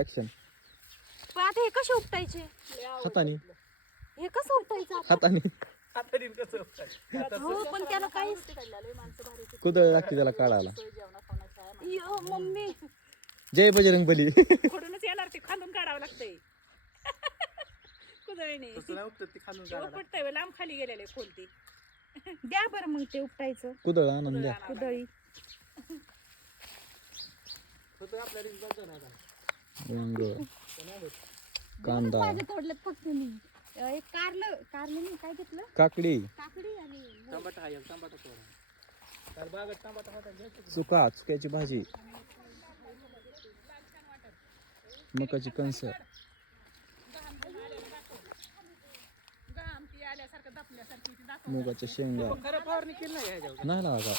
Action. पण आता हे कसे उपटायचे? हाताने हे कसं उपटायचं आता? हाताने हो पण त्याला काही कुदळ लागते त्याला काढायला. मम्मी जय बजरंग बली. खोडूनच येणार ते खालून काढावं लागतंय. कुदळीने उपटतंय लांब खाली गेलेले खोलती. द्या बरं मग ते उपटायचं. कुदळ आणून द्या. कुदळी वांग, कांदा, माझे तोडलेत फक्त मी. एक कारलं नाही काय घेतलं? काकडी, काकडी आणि चुक्याची भाजी, मकाची कणस, मुगाच्या शेंगा नाही लागा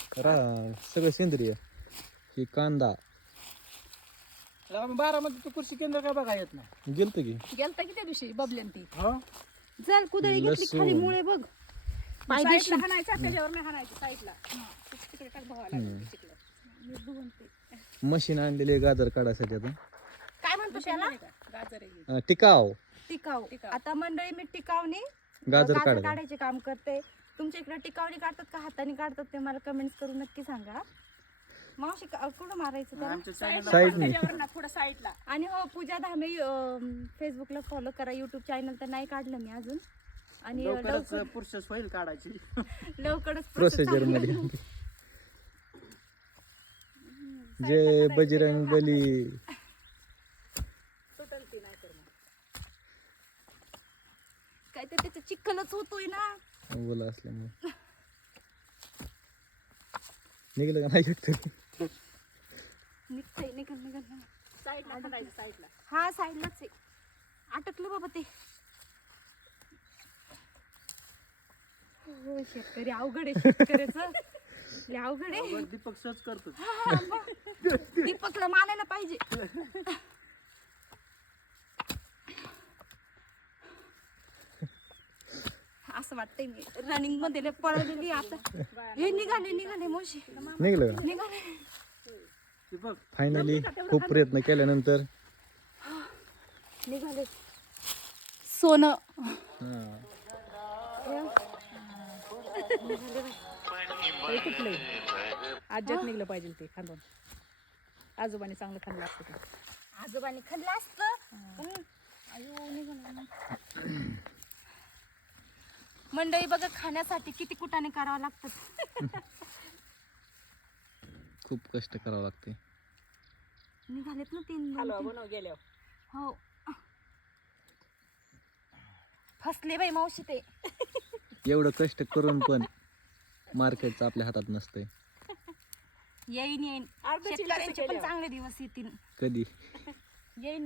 सगळं सेंद्रिय. ही कांदा. बारामध्ये तू कृषी केंद्र काय बघा येत नाही. गेलतो की गेलता की त्या दिवशी बबल्यान ती चल कुदळी घेतली खाली लसूण. मुळे बघ. साईडला हाणायचं त्याच्यावर नाही हाणायचं साईडला तिकडे टाक भावाला मशीन आणलेली गाजर काढायसाठी आता. काय म्हणतो त्याला? गाजर आहे. टिकाव टिकाव. आता मंडळी मी टिकावनी गाजर काढायचं. काढायचे काम करते. तुमच्या इकडे टिकावणी काढतात का हाताने काढतात ते मला कमेंट्स करून नक्की सांगा. मावशी कुठं मारायचं त्याला? साईडने. त्याच्यावर ना थोडं साईडला. आणि हो पूजा धामे फेसबुकला फॉलो करा. युट्यूब चॅनल तर नाही काढलं मी अजून. आणि लवकरच प्रोसेस होईल काढायची. लवकरच प्रोसिजर मध्ये. जय बजरंग बली. सुटल ती नाही तर मग. काय तर त्याचं चिखलच होतोय ना. बोला असल्यामुळे निघलं का नाही एकतरी. निघल साईडला हाणायचं साईडला. हा साईडलाच आहे. अटकलं बाबा ते. हो शेतकरी अवघड आहे. शेतकऱ्याचं लय अवघड आहे. दीपक सहज करतो. हा, मग. दीपकला मानायला पाहिजे. असं वाटतंय मी रनिंग मध्ये लय पळालेली आता. हे निघाले मोशी निघलं का? निघाले. दीपक फायनली खूप प्रयत्न केल्यानंतर निघाले. सोनं हे कुठलंय आज्यात निघलं पाहिजे ते खांदून. आजोबाने चांगलं खाल्लं असतं ते. आजोबांनी खाल्लं असतं. अयो निघालं. मंडळी बघा खाण्यासाठी किती कुटाने करावं लागतं. खूप कष्ट करावं लागते. निघालेत ना 3 हलवा बनव गेल्यावर. हो फसले बाई मावशी ते. एवढं कष्ट करून पण मार्केटचं आपल्या हातात नसतंय. येईन अर्ध्याची शेतकऱ्यांचे पण केल्यावर. चांगले दिवस येतील. कधी येईन.